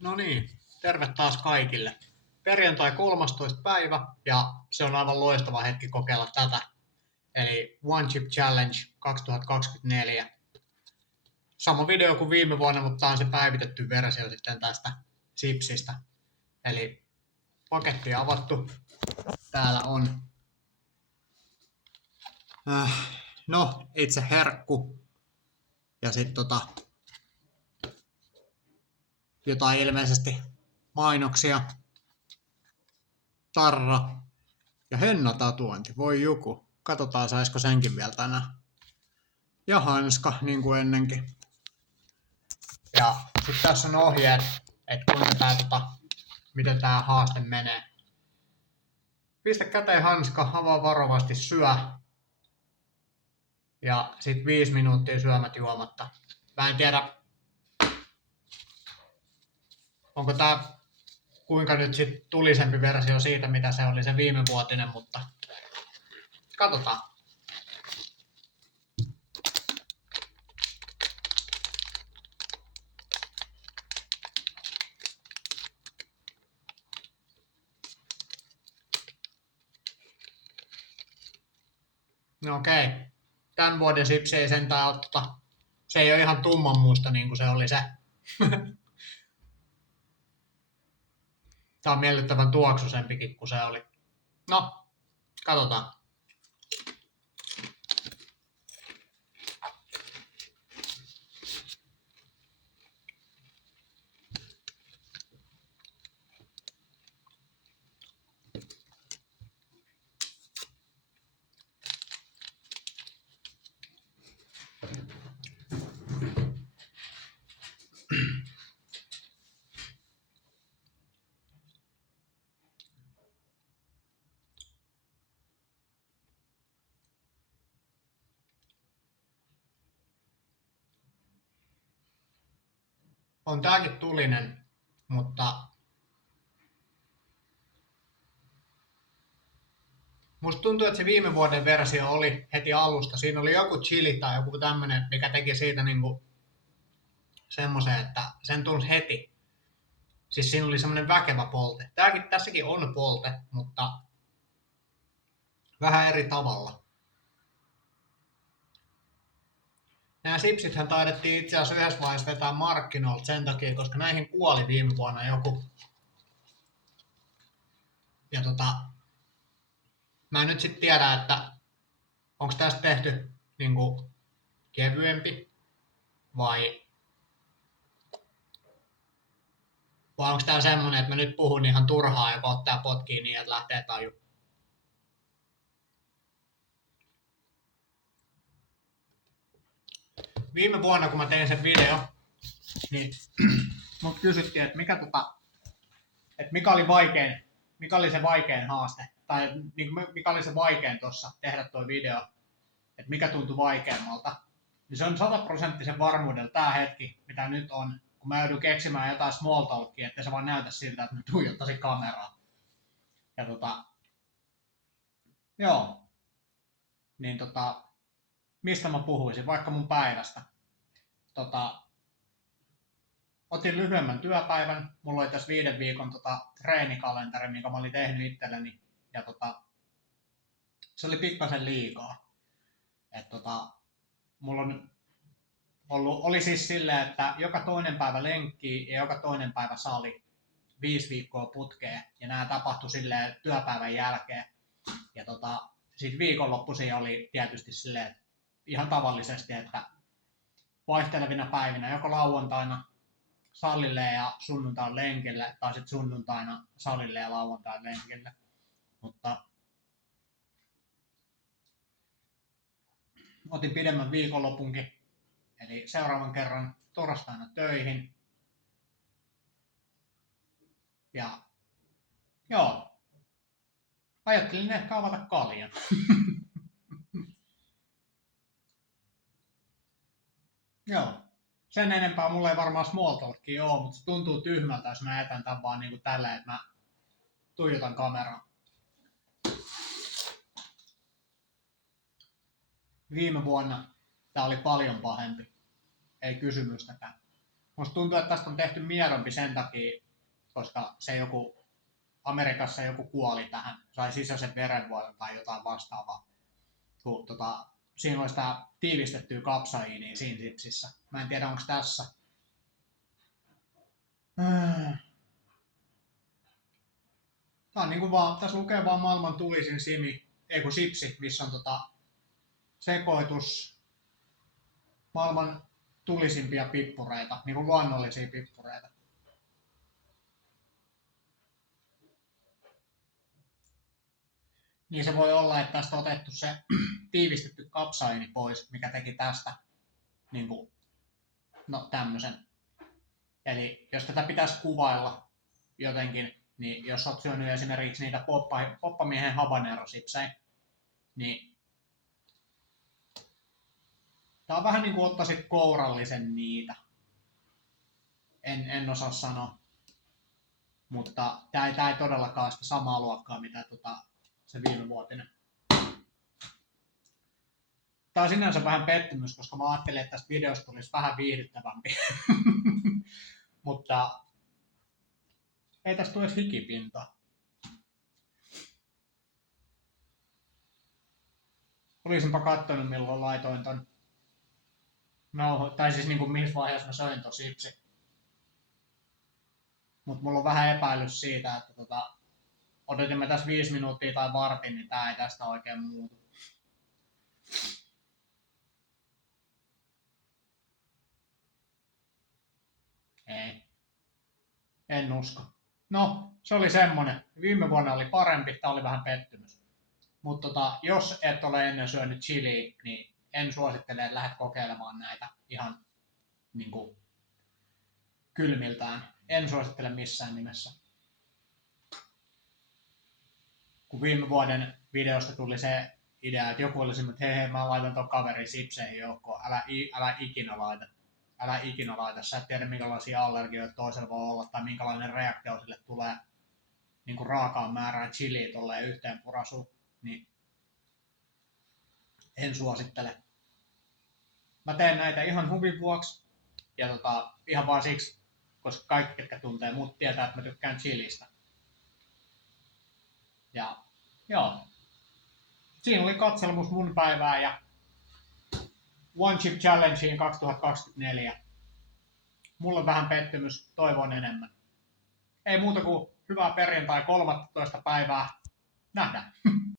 No niin, terve taas kaikille. Perjantai 13. päivä ja se on aivan loistava hetki kokeilla tätä. Eli One Chip Challenge 2024. Sama video kuin viime vuonna, mutta tämä on se päivitetty versio sitten tästä chipsistä. Eli paketti avattu. Täällä on itse herkku ja sitten jotain ilmeisesti mainoksia. Tarra ja henna-tatuointi, voi joku. Katsotaan saisiko senkin vielä tänään. Ja hanska, niin kuin ennenkin. Ja sitten tässä on ohjeet, että kuinka miten tää haaste menee. Pistä käteen hanska, avaa varovasti, syö. Ja sitten 5 minuuttia syömät juomatta. Mä en tiedä, onko tää kuinka nyt sit tulisempi versio siitä, mitä se oli se viimevuotinen, mutta katsotaan. No okei. Tän vuoden sipsi ei sentään ole se ei ole ihan tummanmusta niin kuin se oli se. Tää on miellyttävän tuoksuisempikin kuin se oli. No, katsotaan. On tääkin tulinen, mutta musta tuntuu, että se viime vuoden versio oli heti alusta. Siinä oli joku chili tai joku tämmönen, mikä teki siitä niinku semmoisen, että sen tunsi heti. Siis siinä oli semmonen väkevä polte. Tässäkin on polte, mutta vähän eri tavalla. Nämä sipsithän taidettiin itse asiassa yhdessä vaiheessa vetää markkinoilta sen takia, koska näihin kuoli viime vuonna joku. Ja mä en nyt sit tiedä, että onko tästä tehty niinku kevyempi vai onko tää semmonen, että mä nyt puhun ihan turhaa ja kohta tää potkii niin, että lähtee taju. Viime vuonna, kun mä tein sen video, niin mut kysyttiin, että mikä oli se vaikein haaste, tai niin, mikä oli se vaikein tuossa tehdä toi video, että mikä tuntui vaikeammalta. Niin se on 100% varmuudella tää hetki, mitä nyt on, kun mä joudun keksimään jotain small talkia, ettei se vaan näytä siltä, että mä tuijottaisin kameraa. Ja joo, niin mistä mä puhuisin, vaikka mun päivästä. Otin lyhyemmän työpäivän, mulla oli tässä 5 viikon treenikalenteri, minkä mä olin tehnyt itselleni, ja se oli pikkasen liikaa. Mulla oli siis silleen, että joka toinen päivä lenkki ja joka toinen päivä sali 5 viikkoa putkeen, ja nämä tapahtui silleen työpäivän jälkeen. Ja sitten viikonloppuisin oli tietysti silleen ihan tavallisesti, että vaihtelevina päivinä joko lauantaina salille ja sunnuntain lenkille, tai sitten sunnuntaina salille ja lauantain lenkille. Mutta otin pidemmän viikonlopunkin, eli seuraavan kerran torstaina töihin. Ja joo, ajattelin ehkä avata kaljan. Joo. Sen enempää mulla ei varmaan small talkia ole, mutta se tuntuu tyhmältä, jos mä jätän tän vaan niinku tällä, että mä tuijotan kameraan. Viime vuonna tää oli paljon pahempi. Ei kysymystäkään. Musta tuntuu, että tästä on tehty miedompi sen takia, koska se Amerikassa joku kuoli tähän, sai sisäisen verenvuodon tai jotain vastaavaa. Kun, siinä oli sitä tiivistettyä kapsaiinia siinä sipsissä. Mä en tiedä, onko tässä. Tää on niinku vaan, tässä lukee vaan maailman tulisin sipsi, missä on sekoitus maailman tulisimpia pippureita, niinku luonnollisia pippureita. Niin se voi olla, että tästä on otettu se tiivistetty kapsaiini pois, mikä teki tästä niinku, no tämmösen. Eli jos tätä pitäisi kuvailla jotenkin, niin jos olet syönyt esimerkiksi niitä poppamiehen habanero-sipsejä, niin tää on vähän niin kuin ottaisit kourallisen niitä. En osaa sanoa. Mutta tää ei todellakaan ole sitä samaa luokkaa, mitä se viimevuotinen. Tää on sinänsä vähän pettymys, koska mä ajattelin, että tästä videosta tulisi vähän viihdyttävämpi. Mutta ei tästä tule edes hikipintaa. Olisinpa kattonut milloin laitoin ton tai siis niinku missä vaiheessa mä söin ton sipsi. Mut mulla on vähän epäilys siitä, että odotimme tässä 5 minuuttia tai vartin, niin tää ei tästä oikein muutu. Ei. En usko. No, se oli semmonen. Viime vuonna oli parempi, tää oli vähän pettymys. Mutta jos et ole ennen syönyt chiliä, niin en suosittele, että lähdet kokeilemaan näitä ihan niinku kylmiltään. En suosittele missään nimessä. Kun viime vuoden videosta tuli se idea, että joku olisi, että hei, mä laitan ton kaverin sipseihin joukkoon, älä ikinä laita. Älä ikinä laita, sä et tiedä minkälaisia allergioita toisella voi olla tai minkälainen reaktio sille tulee niin kuin raakaan määrään chiliä tolleen yhteen purasuun, niin en suosittele. Mä teen näitä ihan huvin vuoksi ja ihan vaan siksi, koska kaikki, ketkä tuntee mut, tietää, että mä tykkään chilistä. Ja joo, siinä oli katselmus mun päivää ja One Chip Challengeen 2024. Mulla on vähän pettymys, toivon enemmän. Ei muuta kuin hyvää perjantai 13. päivää. Nähdään.